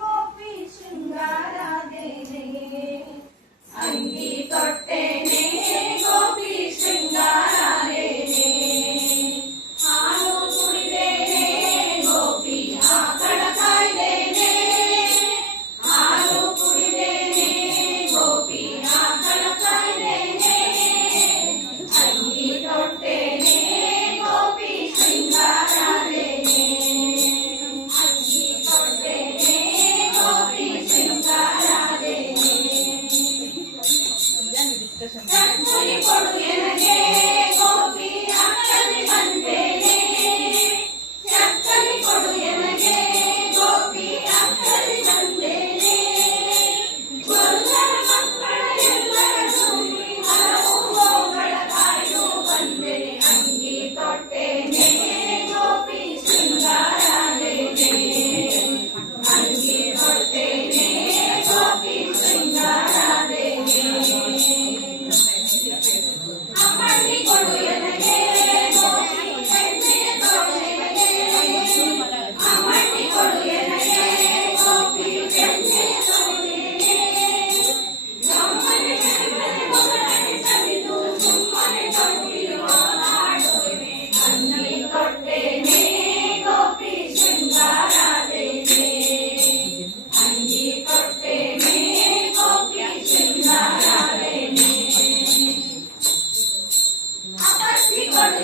ಗೋಪಿ ಶೃಂಗಾರಾದೇನೆ ಅಂಗಿ ತೊಟ್ಟೆನೆ ಗೋಪಿ ಶೃಂಗಾರಾದೇನೆ ಹಾಲು ಕುಡಿದೇನೆ ಗೋಪಿ ಆಕಳ ಕಾಯ್ದೇನೆ ಹಾಲು ಕುಡಿದೇನೆ ಗೋಪಿ ಆಕಳ ಕಾಯ್ದೇನೆ ಅಂಗಿ ತೊಟ್ಟೆನೆ ಗೋಪಿ ಶೃಂಗಾರಾದೇನೆ ಅಂಗಿ ತೊಟ್ಟೆನೆ ಗೋಪಿ ಶೃಂಗಾರಾದೇನೆ ಚಕ್ಕಲಿ ಕೊಡು ಎನಗೆ ಗೋಪಿ ಅಕ್ಕಲಿ ಬಂದೇನೆ ಚಕ್ಕಲಿ ಕೊಡು ಎನಗೆ ಗೋಪಿ ಅಕ್ಕಲಿ ಬಂದೇನೆ ಗುರುಗಳ ಮಕ್ಕಳ ಎಲ್ಲರ ಸುಮ್ಮಿ ಹಲವು ಗೋಗಳ ಕಾಯು ಬಂದೆ ಅಂಗಿ ತೊಟ್ಟೆನೆ ಗೋಪಿ ಶೃಂಗಾರಾದೇನೆ ಅಂಗಿ ತೊಟ್ಟೆನೆ ಗೋಪಿ ಶೃಂಗಾರಾದೇನೆ ಅಮ್ಮಣ್ಣಿ ಕೊಡು ಎನಗೆ ಗೋಪಿ ಹೆಣ್ಣೆಯ ತೋಳೆನಗೆ ಅಮ್ಮಣ್ಣಿ ಕೊಡು ಎನಗೆ ಗೋಪಿ ಹೆಣ್ಣೆಯ ತೋಳೆನೆ ನಮ್ಮನೆ ಕಣ್ಣನೆ ಮೊಗಲನೆ ಸವಿದು ಸುಮ್ಮನೆ ತೊಟ್ಟಿರುವ ಹಾಡುವೆ ಅಂಗಿ ತೊಟ್ಟೆನೆ ಗೋಪಿ ಶೃಂಗಾರಾದೇನೆ ಅಂಗಿ ತೊಟ್ಟೆನೆ ಗೋಪಿ ಶೃಂಗಾರಾದೇನೆ ಅಪಸ್ಸಿ ಕೊಡು